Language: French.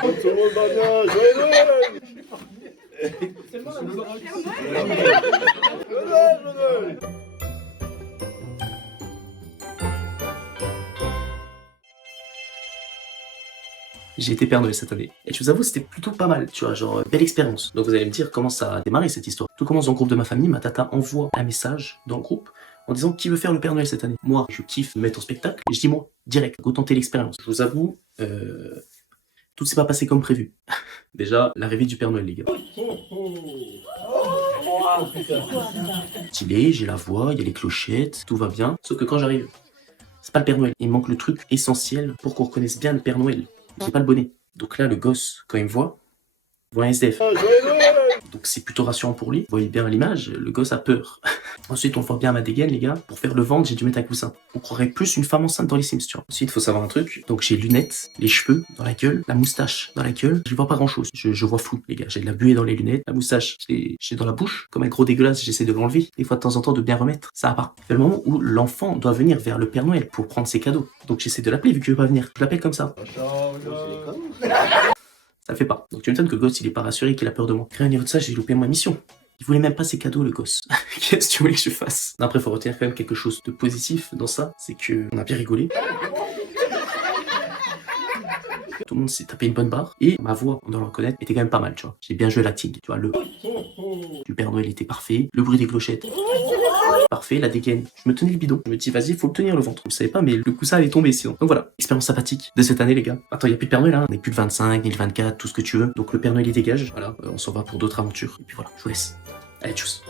Tout le monde va bien, joyeux Noël. Joyeux Noël. J'ai été Père Noël cette année. Et je vous avoue, c'était plutôt pas mal, tu vois, genre, belle expérience. Donc vous allez me dire comment ça a démarré cette histoire. Tout commence dans le groupe de ma famille, ma tata envoie un message dans le groupe en disant qui veut faire le Père Noël cette année. Moi, je kiffe me mettre au spectacle, et je dis moi, direct, go tenter l'expérience. Je vous avoue, tout s'est pas passé comme prévu. Déjà, l'arrivée du Père Noël, les gars. Stylé, j'ai la voix, il y a les clochettes, tout va bien. Sauf que quand j'arrive, c'est pas le Père Noël. Il me manque le truc essentiel pour qu'on reconnaisse bien le Père Noël. J'ai pas le bonnet. Donc là, le gosse, quand il me voit un SDF. Joyeux Noël. Donc c'est plutôt rassurant pour lui. Vous voyez bien à l'image, le gosse a peur. Ensuite, on voit bien ma dégaine, les gars. Pour faire le ventre, j'ai dû mettre un coussin. On croirait plus une femme enceinte dans les Sims, tu vois. Ensuite, il faut savoir un truc. Donc j'ai lunettes, les cheveux dans la gueule, la moustache dans la gueule. Je vois pas grand chose. Je vois flou, les gars. J'ai de la buée dans les lunettes. La moustache, j'ai dans la bouche. Comme un gros dégueulasse, j'essaie de l'enlever. Des fois, de temps en temps, de bien remettre. Ça va pas. C'est le moment où l'enfant doit venir vers le Père Noël pour prendre ses cadeaux. Donc j'essaie de l'appeler vu qu'il veut pas venir. Je l'appelle comme ça. Ça le fait pas. Donc tu m'étonnes que le gosse il est pas rassuré, qu'il a peur de moi. Rien au niveau de ça, j'ai loupé ma mission. Il voulait même pas ses cadeaux, le gosse. Qu'est-ce que tu voulais que je fasse? Non, après, faut retenir quand même quelque chose de positif dans ça, c'est que on a bien rigolé. Tout le monde s'est tapé une bonne barre. Et ma voix, on doit le reconnaître, était quand même pas mal, tu vois. J'ai bien joué l'acting, tu vois. Le du Père Noël était parfait. Le bruit des clochettes, parfait. La dégaine, je me tenais le bidon. Je me dis, vas-y, faut le tenir le ventre. Vous savez pas, mais le coussin allait tomber sinon. Donc voilà, expérience sympathique de cette année, les gars. Attends, y a plus de Père Noël, hein. On est plus le 25, ni le 24, tout ce que tu veux. Donc le Père Noël, il dégage. Voilà, on s'en va pour d'autres aventures. Et puis voilà, je vous laisse. Allez, tchuss.